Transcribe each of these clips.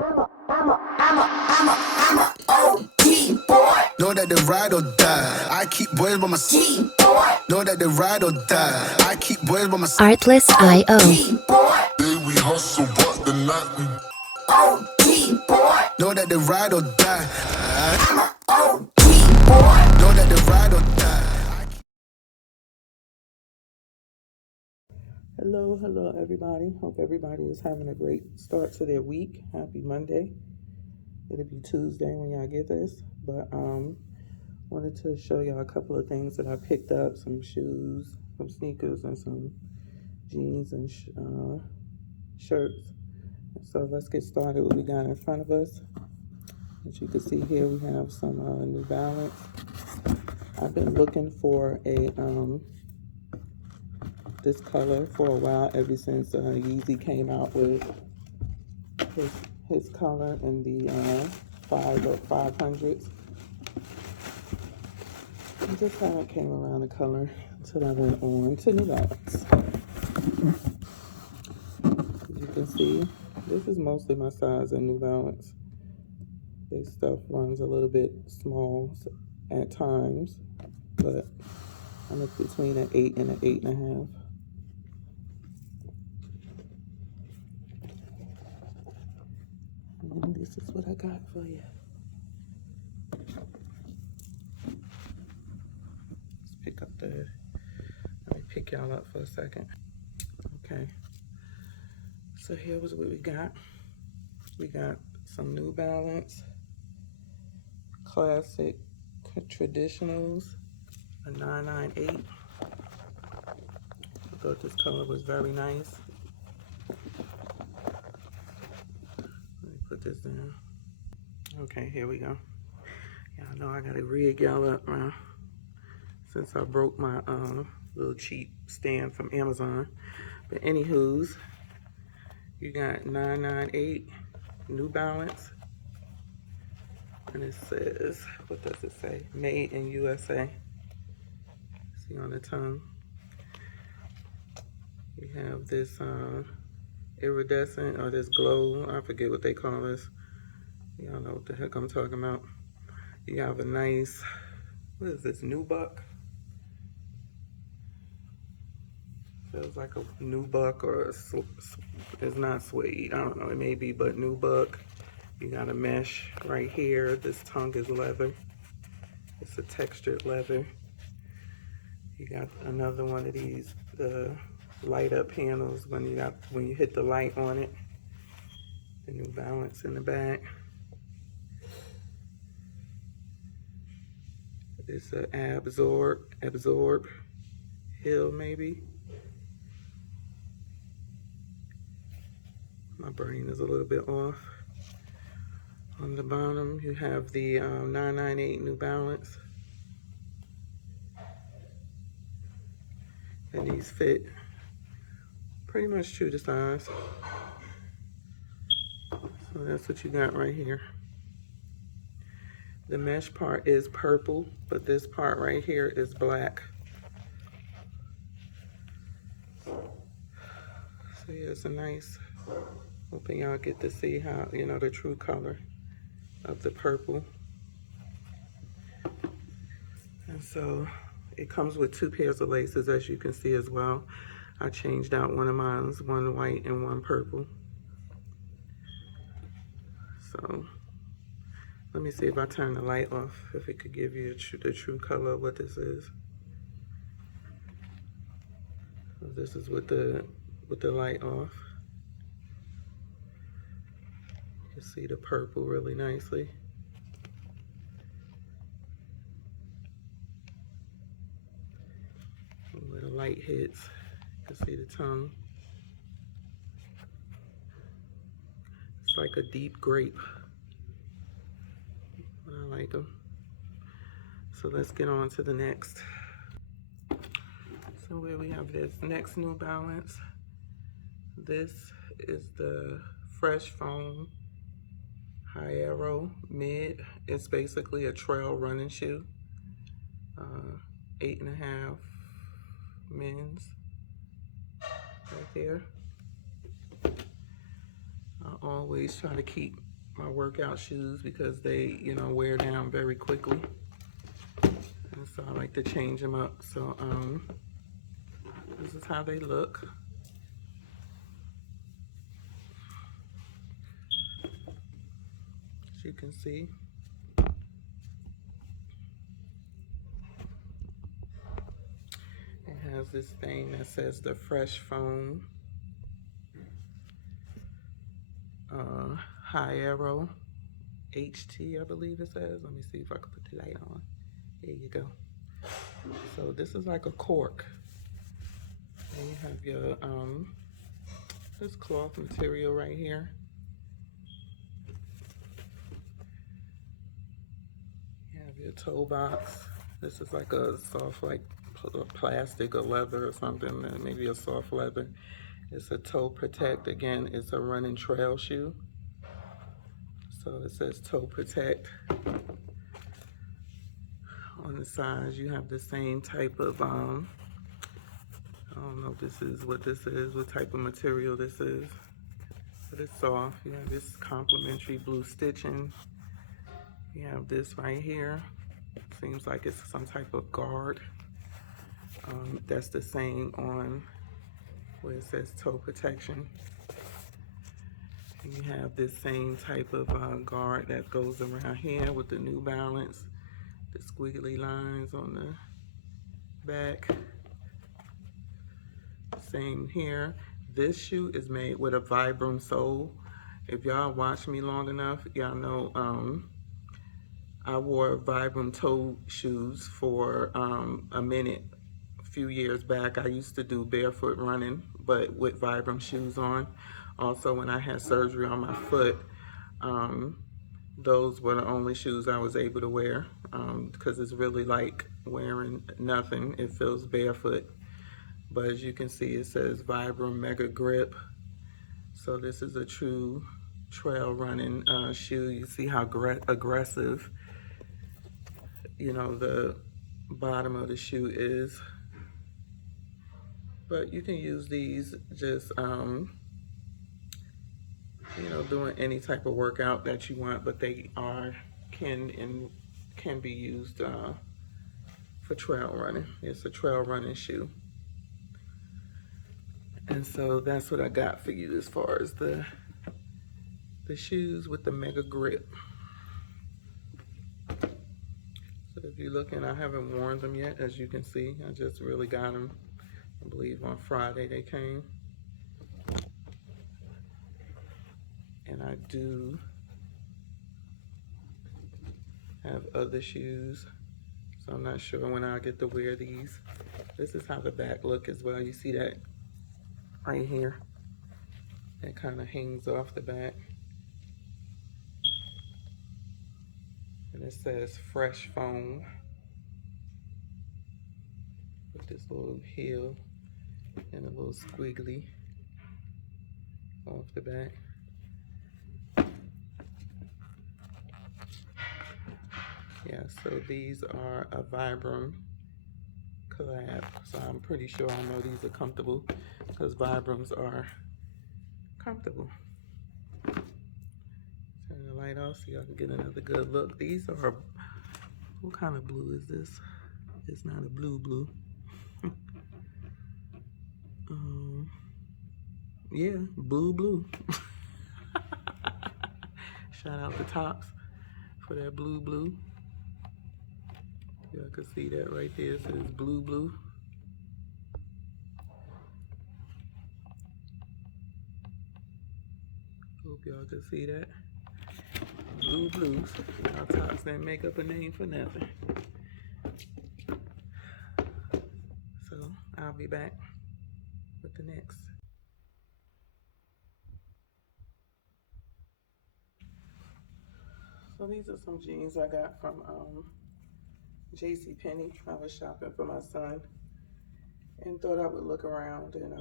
I'm a OG boy. Know that they ride or die. I keep boys by my side. Know that they ride or die. I keep boys by my side. Artlist.io. Day we hustle, but the night we OG boy. Know that they ride or die. I'm a OG boy. Know that they ride or die. Hello, everybody. Hope everybody is having a great start to their week. Happy Monday. It'll be Tuesday when y'all get this, but wanted to show y'all a couple of things that I picked up: some shoes, some sneakers, and some jeans and shirts. So let's get started. What we got in front of us? As you can see here, we have some New Balance. I've been looking for a this color for a while, ever since Yeezy came out with his color in the 500s. I just haven't came around the color until I went on to New Balance. As you can see, this is mostly my size in New Balance. This stuff runs a little bit small at times, but I'm between an 8 and an 8.5. And this is what I got for you. Let's pick up let me pick y'all up for a second. Okay. So here was what we got. We got some New Balance Classic Traditionals, a 998. I thought this color was very nice. Let me put this down. Okay, here we go. Y'all know I gotta rig y'all up now since I broke my little cheap stand from Amazon. But anywho's, you got 998 New Balance, and it says, what does it say? Made in USA. See on the tongue. You have this iridescent, or this glow, I forget what they call this. Y'all know what the heck I'm talking about. You have a nice, what is this, nubuck? Feels like a nubuck, or it's not suede, I don't know, it may be, but nubuck. You got a mesh right here. This tongue is leather. It's a textured leather. You got another one of these light up panels when you hit the light on it. The New Balance in the back. It's an absorb heel maybe. My brain is a little bit off. On the bottom, you have the 998 New Balance. And these fit pretty much true to size. So that's what you got right here. The mesh part is purple, but this part right here is black. So yeah, it's a nice, hoping y'all get to see how, the true color of the purple. And so it comes with 2 pairs of laces, as you can see as well. I changed out one of mine, one white and one purple. So let me see if I turn the light off, if it could give you the true color of what this is. So this is with the light off. You can see the purple really nicely. And where the light hits, you can see the tongue. It's like a deep grape. I like them. So let's get on to the next. So where we have this next New Balance. This is the Fresh Foam High Aero Mid. It's basically a trail running shoe. 8.5 men's right there. I always try to keep my workout shoes because they, you know, wear down very quickly. And so I like to change them up. So this is how they look. As you can see. It has this thing that says the Fresh Foam High Aero HT, I believe it says. Let me see if I can put the light on. There you go. So this is like a cork. And you have your this cloth material right here. You have your toe box. This is like a soft, like plastic or leather or something, maybe a soft leather. It's a toe protect. Again, it's a running trail shoe. So it says toe protect. On the sides, you have the same type of, I don't know if this is what this is, what type of material this is, but it's soft. You have this complimentary blue stitching. You have this right here. Seems like it's some type of guard. That's the same on where it says toe protection. And you have this same type of guard that goes around here with the New Balance, the squiggly lines on the back. Same here. This shoe is made with a Vibram sole. If y'all watch me long enough, y'all know I wore Vibram toe shoes for a minute. A few years back, I used to do barefoot running, but with Vibram shoes on. Also, when I had surgery on my foot, those were the only shoes I was able to wear because it's really like wearing nothing. It feels barefoot. But as you can see, it says Vibram Mega Grip. So this is a true trail running shoe. You see how aggressive, you know, the bottom of the shoe is. But you can use these just, you know, doing any type of workout that you want, but they can be used for trail running. It's a trail running shoe. And so that's what I got for you as far as the shoes with the Mega Grip. So if you're looking, I haven't worn them yet, as you can see. I just really got them, I believe on Friday they came. And I do have other shoes, so I'm not sure when I'll get to wear these. This is how the back look as well. You see that right here? It kind of hangs off the back. And it says Fresh Foam with this little heel and a little squiggly off the back. Yeah, so these are a Vibram collab. So I'm pretty sure I know these are comfortable because Vibrams are comfortable. Turn the light off so y'all can get another good look. These are, what kind of blue is this? It's not a blue. Yeah, blue. Shout out to Tops for that blue. Y'all can see that right there. It says blue. Hope y'all can see that. Blues. Our Tops didn't make up a name for nothing. So I'll be back with the next. So these are some jeans I got from JCPenney. I was shopping for my son and thought I would look around and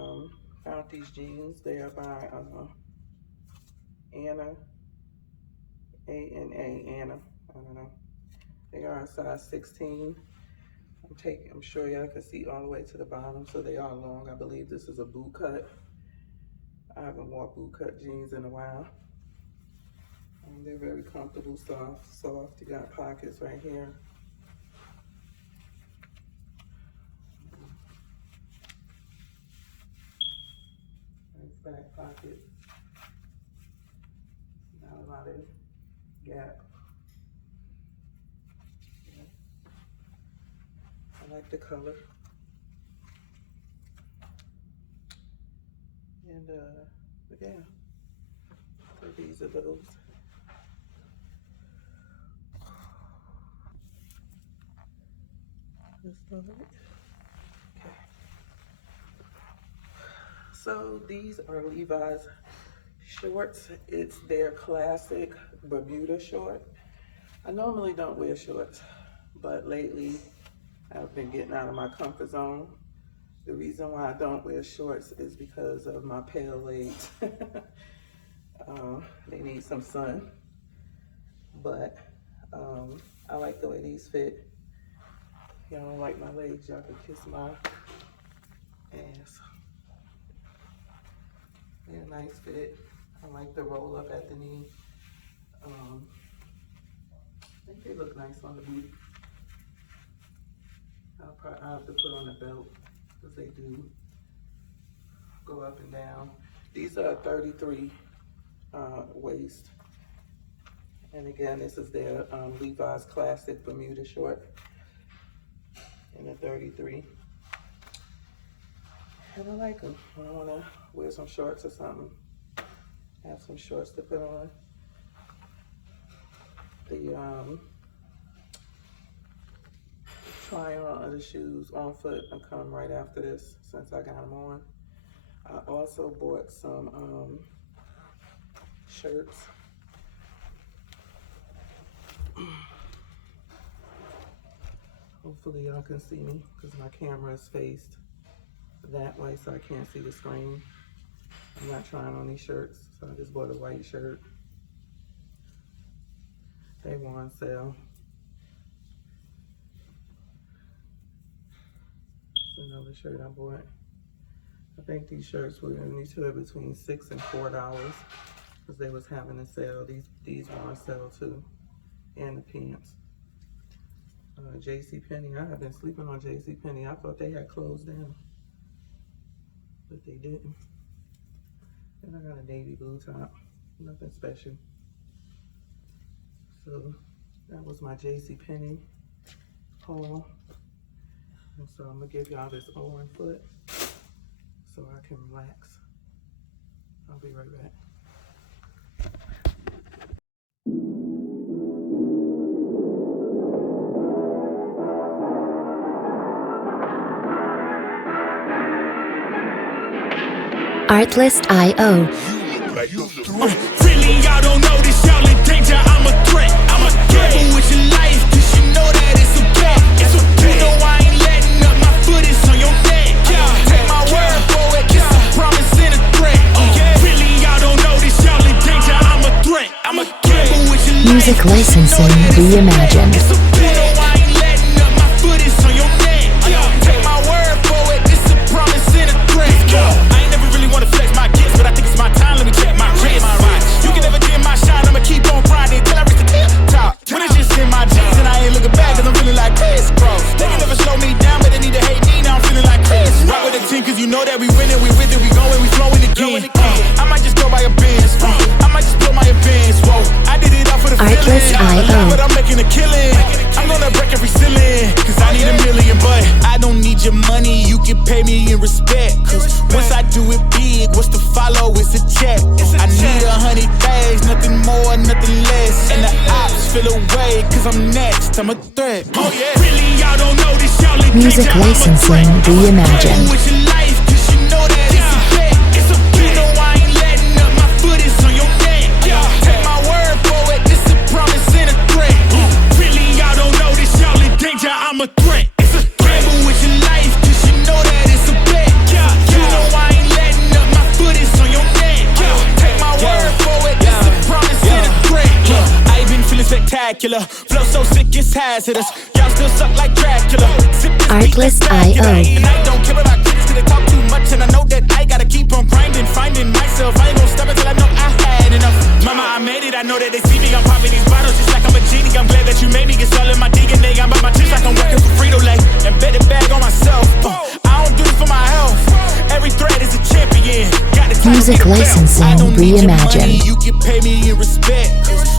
found these jeans. They are by Anna, Anna, I don't know. They are a size 16. I'm sure y'all can see all the way to the bottom, so they are long. I believe this is a boot cut. I haven't worn boot cut jeans in a while. They're very comfortable, soft. You got pockets right here. Nice back pocket. Not a lot of gap. I like the color. And but yeah, so these are those. Okay. So these are Levi's shorts. It's their classic Bermuda short. I normally don't wear shorts, but lately I've been getting out of my comfort zone. The reason why I don't wear shorts is because of my pale legs. They need some sun, but I like the way these fit. Y'all don't like my legs, y'all can kiss my ass. They're a nice fit. I like the roll up at the knee. I think they look nice on the boot. I'll have to put on a belt because they do go up and down. These are 33 waist. And again, this is their Levi's classic Bermuda short in a 33. And I like them. I want to wear some shorts or something. Have some shorts to put on. The trying on other shoes on foot will come right after this since I got them on. I also bought some shirts. Hopefully y'all can see me because my camera is faced that way so I can't see the screen. I'm not trying on these shirts, so I just bought a white shirt. They were on sale. It's another shirt I bought. I think these shirts were between $6 and $4 because they was having a sale. These were on sale too, and the pants. JCPenney. I have been sleeping on JCPenney. I thought they had closed down, but they didn't. And I got a navy blue top, nothing special. So that was my JCPenney haul. And so I'm gonna give y'all this on foot so I can relax. I'll be right back. Artlist.io. Really, y'all don't know this, y'all in danger. I'm a threat. I'm a careful with your life, cause you know that it's okay. It's okay. You know I ain't letting up, my foot is on your neck. Take my word for it, it's a promise and a threat. Really, y'all don't know this, y'all in danger. I'm a threat. I'm a careful with your life. Music licensing reimagined. It's okay. You know I ain't letting up, my foot is on your neck. Take my word for it, it's a promise and a threat. I ain't never really wanna flex my gifts, but I think it's my time. Let me check my wrist. You can never dim my shine. I'ma keep on grinding till I reach the top. When it's just in my jeans and I ain't looking back, cause I'm feeling like Chris Cross. They can never slow me down, but they need to hate me. Now I'm feeling like Chris. Rock with the team, cause you know that we winning, we with it, we going, we flowing again. I might just go by a Benz. I might just blow my advance. Whoa, I did it all for the feeling. But I'm making a killing. I'm gonna break every ceiling, cause I need $1 million, but I don't need your money. You can pay me in respect, cause once I do it big, what's to follow? It's a check. I need 100 days, nothing more, nothing less. And the ops feel away, cause I'm next, I'm a threat. Oh yeah. Really, y'all don't know this, y'all in Music licensing reimagined. with your life, cause you know that it's a bet. It's a bet. You know I ain't letting up, my foot is on your neck. Take my word for it, it's a promise and a threat. Really, y'all don't know this, y'all in danger, I'm a threat. It's a gamble with your life, cause you know that it's a bet. You know I ain't letting up, my foot is on your neck. Take my word for it, it's a promise and a threat. I ain't been feeling spectacular, flow so sick it's hazardous. Y'all still suck like Dracula. Artlist.io. And I don't care about critics, cause they talk too much, and I know that I gotta keep on grinding, finding myself. I ain't gon' stop until I know I had enough. Mama, I made it, I know that they see me. I'm popping these bottles just like I'm a genie. I'm glad that you made me get all in my DNA. I'm about my chips like I'm working for Frito-Lay. Embedded bag on myself. I don't do this for my health. Every thread is a champion. Got the Music licensing reimagined. You can pay me in respect.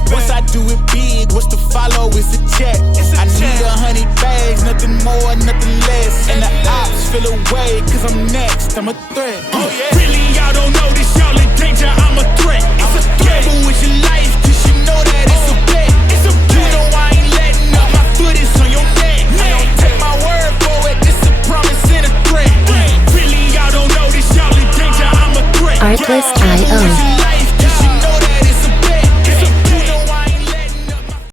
Once I do it big, what's to follow is a check. I need 100 bags, nothing more, nothing less. And the ops feel away, cause I'm next, I'm a threat. Really, y'all don't know this